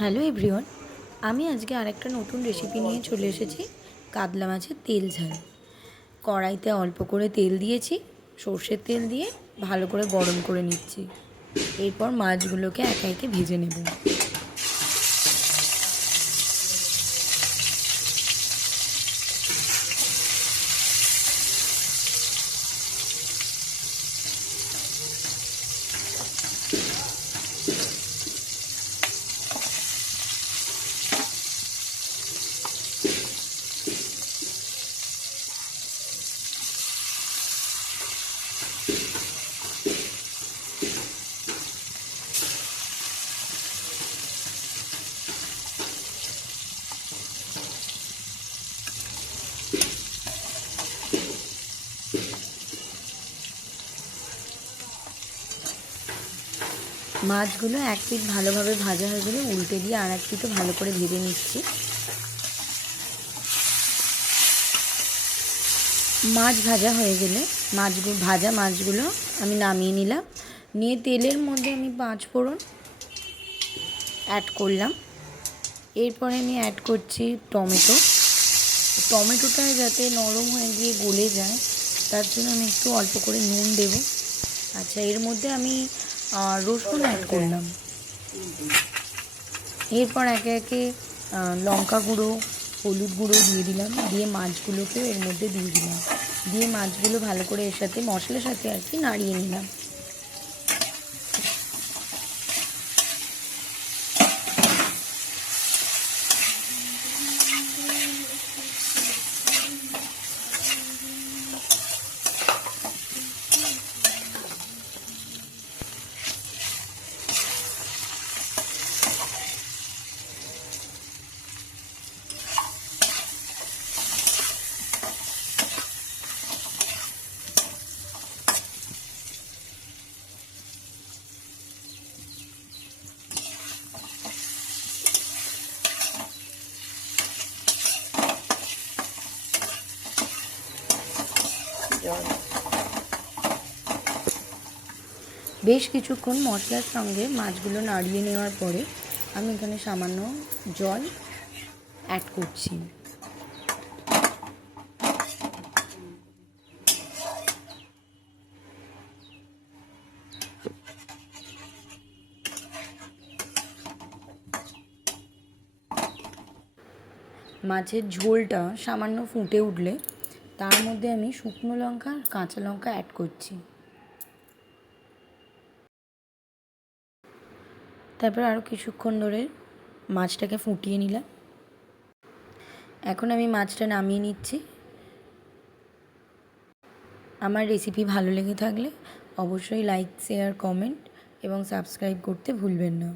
Hello everyone, আমি আজকে আরেকটা নতুন রেসিপি নিয়ে চলে এসেছি। কাতলা মাছের তেল ঝাল। কড়াইতে অল্প করে তেল দিয়েছি, সর্ষের তেল দিয়ে ভালো করে গরম করে নিচ্ছি। এরপর মাছগুলোকে একে একে ভেজে নেব। মাছগুলো এক পিঠ ভালোভাবে ভাজা হয়ে গেলে উল্টে দিয়ে আর এক পিঠও ভালো করে ভেজে নিচ্ছি। মাছ ভাজা হয়ে গেলে ভাজা মাছগুলো আমি নামিয়ে নিলাম। নিয়ে তেলের মধ্যে আমি 5 ফোড়ন অ্যাড করলাম। এরপরে আমি অ্যাড করছি টমেটোটা যাতে নরম হয়ে গিয়ে গলে যায়, তার জন্য আমি একটু অল্প করে নুন দেব। আচ্ছা, এর মধ্যে আমি রসুন অ্যাড করলাম। এরপর একে একে লঙ্কা গুঁড়ো, হলুদ গুঁড়ো দিয়ে দিলাম। দিয়ে মাছগুলোকেও এর মধ্যে দিয়ে দিলাম। দিয়ে মাছগুলো ভালো করে এর সাথে মশলার সাথে আর কি নাড়িয়ে নিলাম। বেশ কিছুক্ষণ মশলার সঙ্গে মাছগুলো নাড়িয়ে নেওয়ার পরে আমি এখানে সামান্য জল অ্যাড করছি। মাছের ঝোলটা সামান্য ফুটে উঠলে তার মধ্যে আমি শুকনো লঙ্কা আর কাঁচা লঙ্কা অ্যাড করছি। তারপর আরও কিছুক্ষণ ধরে মাছটাকে ফুটিয়ে নিলাম। এখন আমি মাছটা নামিয়ে নিচ্ছি। আমার রেসিপি ভালো লেগে থাকলে অবশ্যই লাইক, শেয়ার, কমেন্ট এবং সাবস্ক্রাইব করতে ভুলবেন না।